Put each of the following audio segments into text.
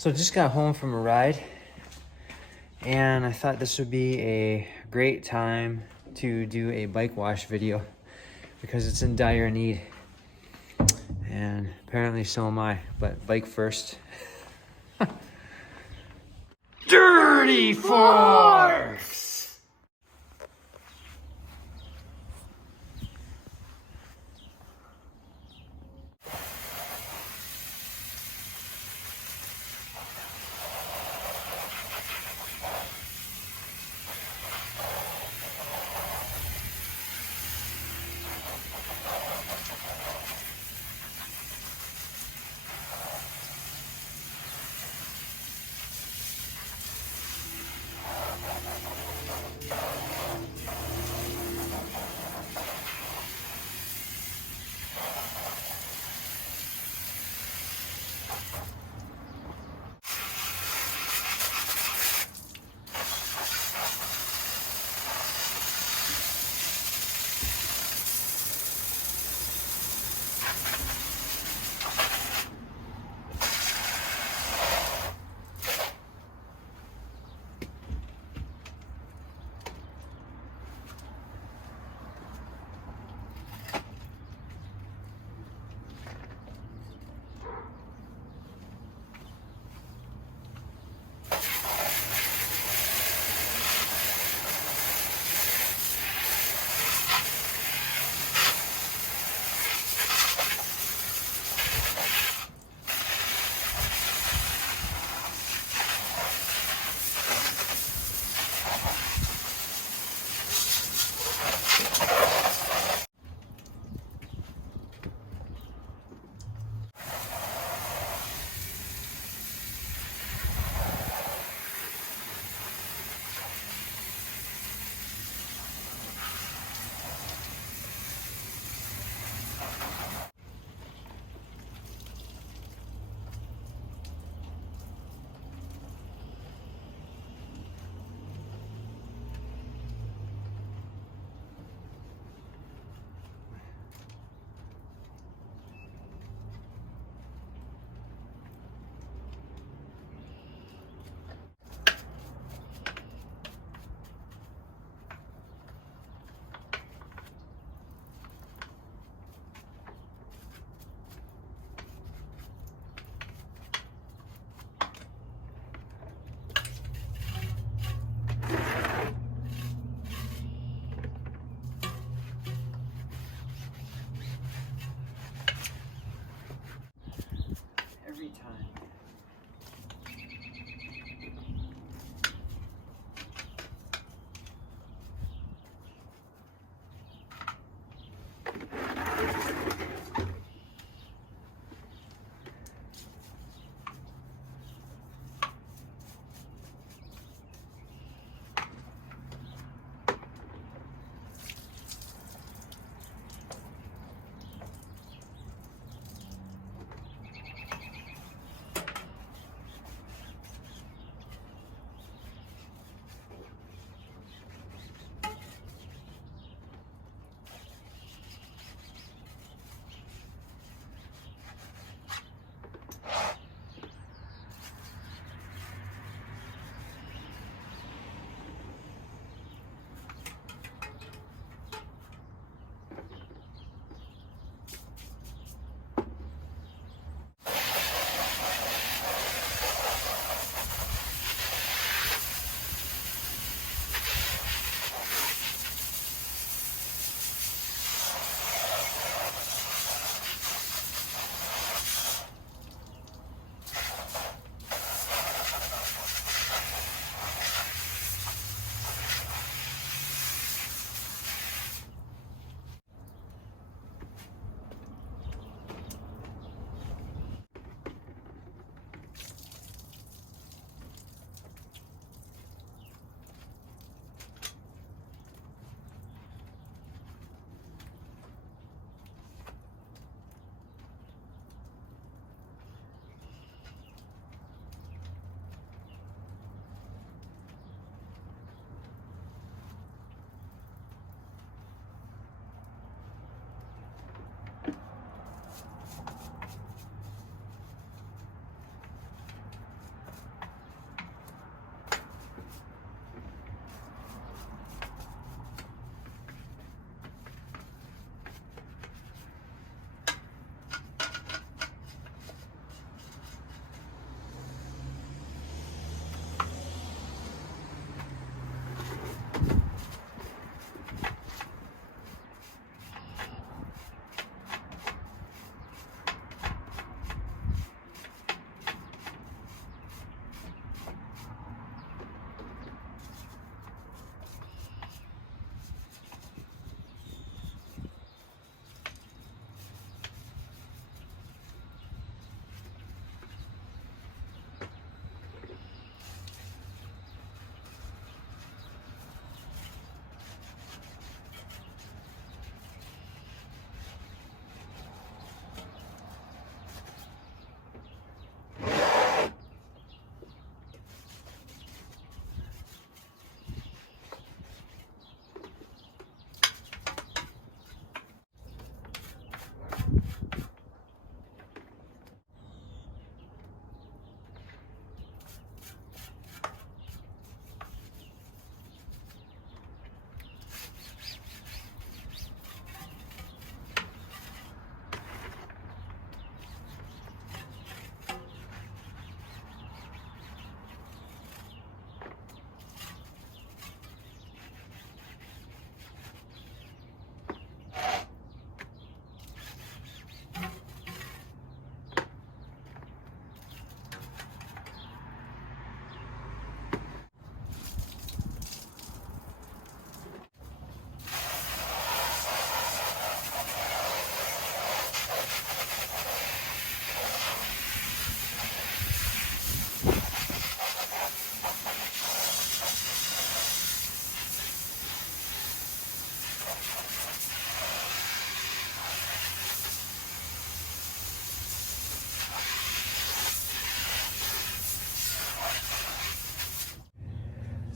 So just got home from a ride, and I thought this would be a great time to do a bike wash video because it's in dire need. And apparently so am I, but bike first. Dirty Forks!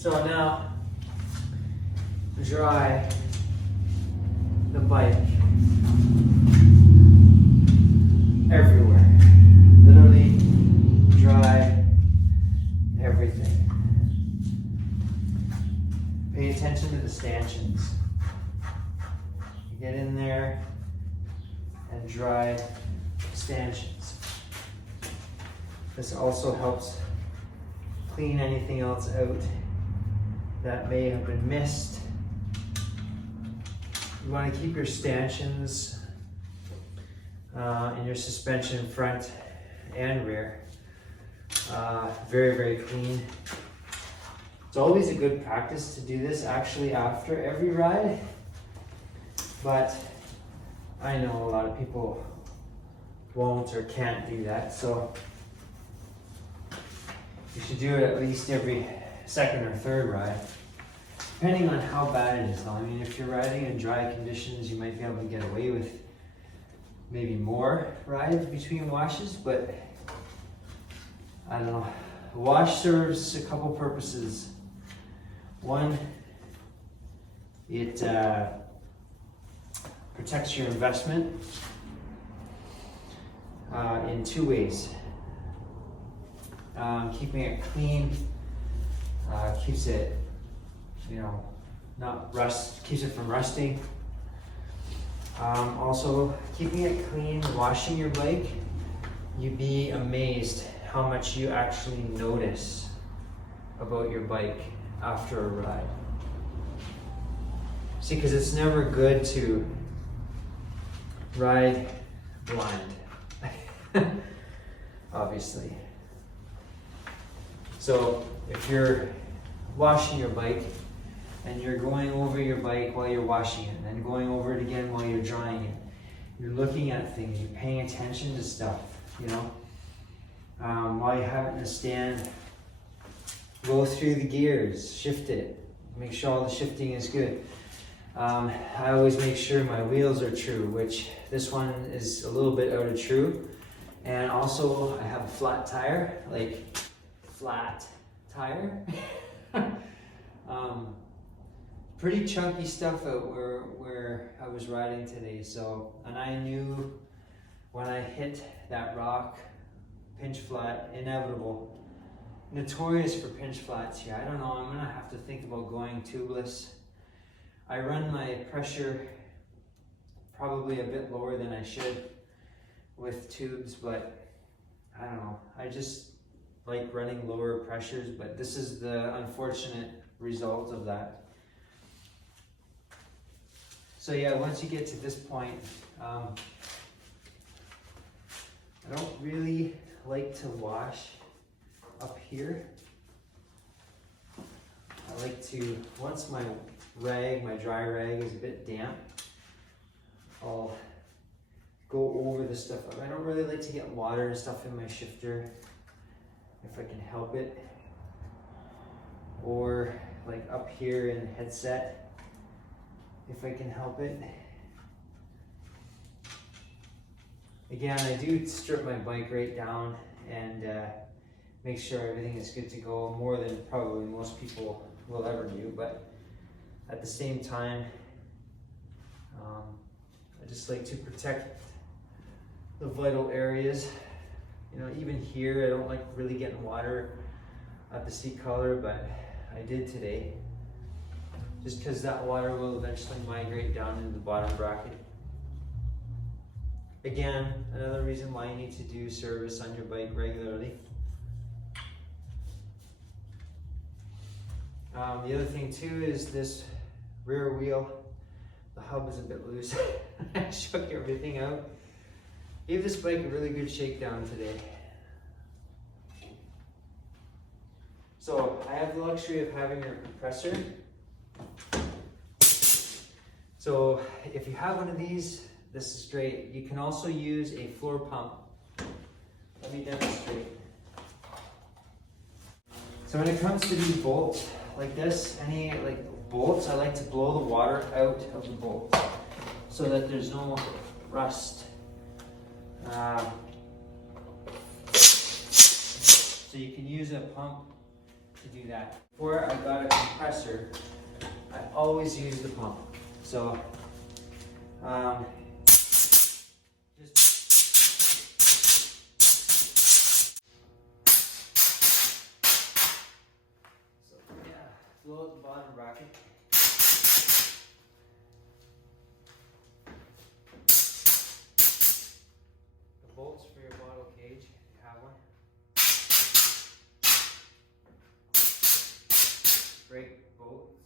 So now, dry the bike everywhere. Literally dry everything. Pay attention to the stanchions. Get in there and dry stanchions. This also helps clean anything else out that may have been missed. You want to keep your stanchions and your suspension front and rear very, very clean. It's always a good practice to do this actually after every ride, but I know a lot of people won't or can't do that, so you should do it at least every second or third ride, depending on how bad it is. I mean, if you're riding in dry conditions, you might be able to get away with maybe more rides between washes, but I don't know. A wash serves a couple purposes. One, it protects your investment in two ways. Keeping it clean keeps it, keeps it from rusting. Also, keeping it clean, washing your bike, you'd be amazed how much you actually notice about your bike after a ride. See, because it's never good to ride blind, obviously. So if you're washing your bike and you're going over your bike while you're washing it and then going over it again while you're drying it, you're looking at things, you're paying attention to stuff, while you have it in the stand, go through the gears, shift it, make sure all the shifting is good. I always make sure my wheels are true, which this one is a little bit out of true. And also I have a flat tire, like flat tire. Pretty chunky stuff out where I was riding today. So, and I knew when I hit that rock, pinch flat, inevitable. Notorious for pinch flats here. I don't know, I'm gonna have to think about going tubeless. I run my pressure probably a bit lower than I should with tubes, but I don't know. I just like running lower pressures, but this is the unfortunate result of that. So yeah, once you get to this point, I don't really like to wash up here. I like to, once my dry rag is a bit damp, I'll go over the stuff. I don't really like to get water and stuff in my shifter if I can help it. Or like up here in the headset, if I can help it. Again, I do strip my bike right down and make sure everything is good to go, more than probably most people will ever do, but at the same time, I just like to protect the vital areas. Even here, I don't like really getting water at the seat collar, but I did today, just because that water will eventually migrate down into the bottom bracket. Again, another reason why you need to do service on your bike regularly. The other thing too is this rear wheel. The hub is a bit loose. I shook everything out. Gave this bike a really good shakedown today. So I have the luxury of having a compressor. So if you have one of these, this is great. You can also use a floor pump. Let me demonstrate. So when it comes to these bolts like this, any bolts, I like to blow the water out of the bolts so that there's no rust. So you can use a pump to do that. Before I got a compressor, I always use the pump. So, just so yeah, flow at the bottom bracket. The bolts for your bottle cage, if you have one. Brake bolts.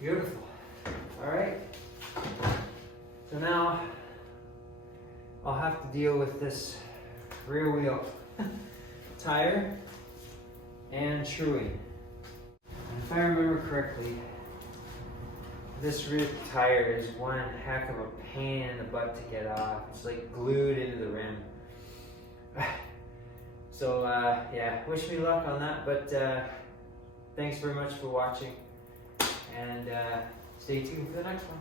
Beautiful. All right. So now I'll have to deal with this rear wheel tire and truing. And if I remember correctly, this rear tire is one heck of a pain in the butt to get off. It's like glued into the rim. So yeah, wish me luck on that, but thanks very much for watching, and stay tuned for the next one.